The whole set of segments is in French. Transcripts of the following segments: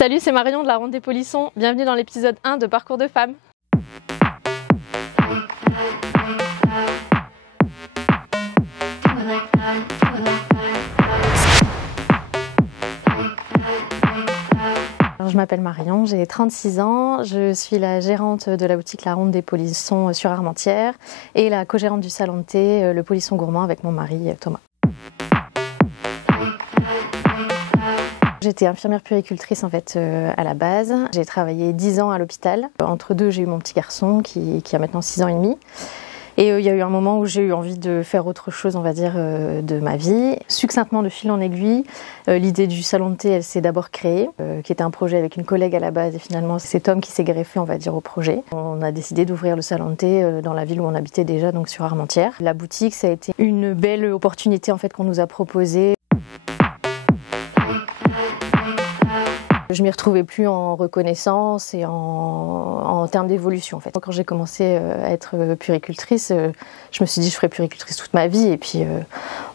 Salut, c'est Marion de la Ronde des Polissons. Bienvenue dans l'épisode 1 de Parcours de femme. Alors, je m'appelle Marion, j'ai 36 ans, je suis la gérante de la boutique La Ronde des Polissons sur Armentières et la co-gérante du salon de thé Le Polisson Gourmand avec mon mari Thomas. J'étais infirmière puéricultrice en fait à la base. J'ai travaillé 10 ans à l'hôpital. Entre deux, j'ai eu mon petit garçon qui a maintenant 6 ans et demi. Et il y a eu un moment où j'ai eu envie de faire autre chose, on va dire, de ma vie. Succinctement, de fil en aiguille, l'idée du salon de thé, elle s'est d'abord créée, qui était un projet avec une collègue à la base. Et finalement, c'est Tom qui s'est greffé, on va dire, au projet. On a décidé d'ouvrir le salon de thé dans la ville où on habitait déjà, donc sur Armentières. La boutique, ça a été une belle opportunité en fait qu'on nous a proposée. Je m'y retrouvais plus en reconnaissance et en termes d'évolution en fait. Quand j'ai commencé à être puéricultrice, je me suis dit je ferai puéricultrice toute ma vie et puis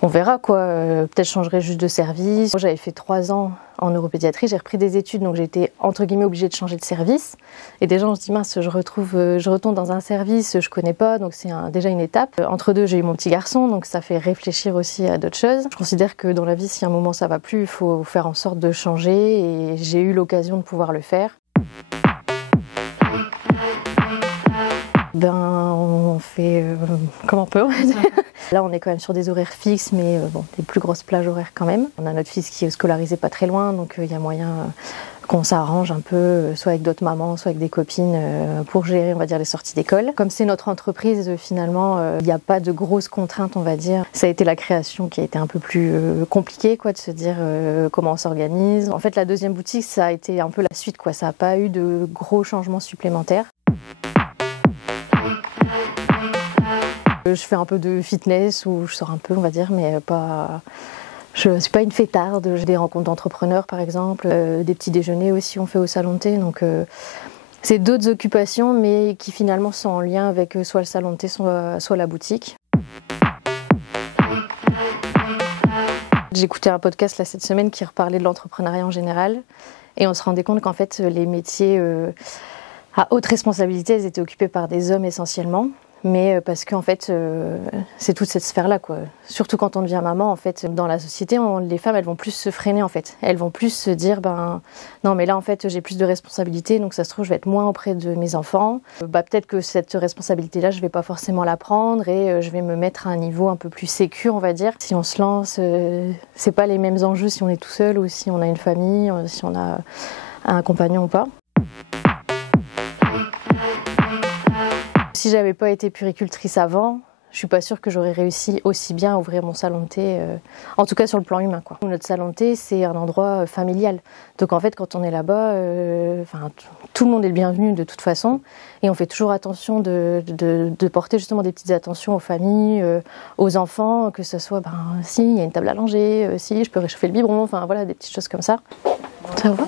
on verra quoi. Peut-être je changerai juste de service. Moi, j'avais fait 3 ans en neuropédiatrie, j'ai repris des études donc j'ai été entre guillemets obligée de changer de service. Et déjà on se dit mince, je retombe dans un service je connais pas, donc c'est déjà une étape. Entre deux j'ai eu mon petit garçon, donc ça fait réfléchir aussi à d'autres choses. Je considère que dans la vie si à un moment ça va plus, il faut faire en sorte de changer et j'ai eu l'occasion de pouvoir le faire. On fait comme on peut, on va dire. Là, on est quand même sur des horaires fixes, mais des plus grosses plages horaires quand même. On a notre fils qui est scolarisé pas très loin, donc il y a moyen qu'on s'arrange un peu, soit avec d'autres mamans, soit avec des copines, pour gérer, on va dire, les sorties d'école. Comme c'est notre entreprise, finalement, il n'y a pas de grosses contraintes, on va dire. Ça a été la création qui a été un peu plus compliquée, quoi, de se dire comment on s'organise. En fait, la deuxième boutique, ça a été un peu la suite, quoi. Ça n'a pas eu de gros changements supplémentaires. Je fais un peu de fitness où je sors un peu, on va dire, mais pas. Je ne suis pas une fêtarde. J'ai des rencontres d'entrepreneurs, par exemple, des petits déjeuners aussi, on fait au salon de thé. Donc, c'est d'autres occupations, mais qui finalement sont en lien avec soit le salon de thé, soit la boutique. J'ai écouté un podcast là, cette semaine qui reparlait de l'entrepreneuriat en général, et on se rendait compte qu'en fait, les métiers à haute responsabilité, elles étaient occupés par des hommes essentiellement. Mais parce qu'en fait, c'est toute cette sphère-là, quoi. Surtout quand on devient maman, en fait, dans la société, les femmes, elles vont plus se freiner, en fait. Elles vont plus se dire, non, mais là, en fait, j'ai plus de responsabilités, donc ça se trouve, je vais être moins auprès de mes enfants. Peut-être que cette responsabilité-là, je vais pas forcément la prendre et je vais me mettre à un niveau un peu plus sécure, on va dire. Si on se lance, c'est pas les mêmes enjeux si on est tout seul ou si on a une famille, si on a un compagnon ou pas. Si j'avais pas été puéricultrice avant, je suis pas sûre que j'aurais réussi aussi bien à ouvrir mon salon de thé, en tout cas sur le plan humain, quoi. Notre salon de thé, c'est un endroit familial. Donc en fait, quand on est là-bas, tout le monde est le bienvenu de toute façon. Et on fait toujours attention de porter justement des petites attentions aux familles, aux enfants, que ce soit, si, il y a une table à langer, si, je peux réchauffer le biberon, enfin voilà, des petites choses comme ça. Ça va ?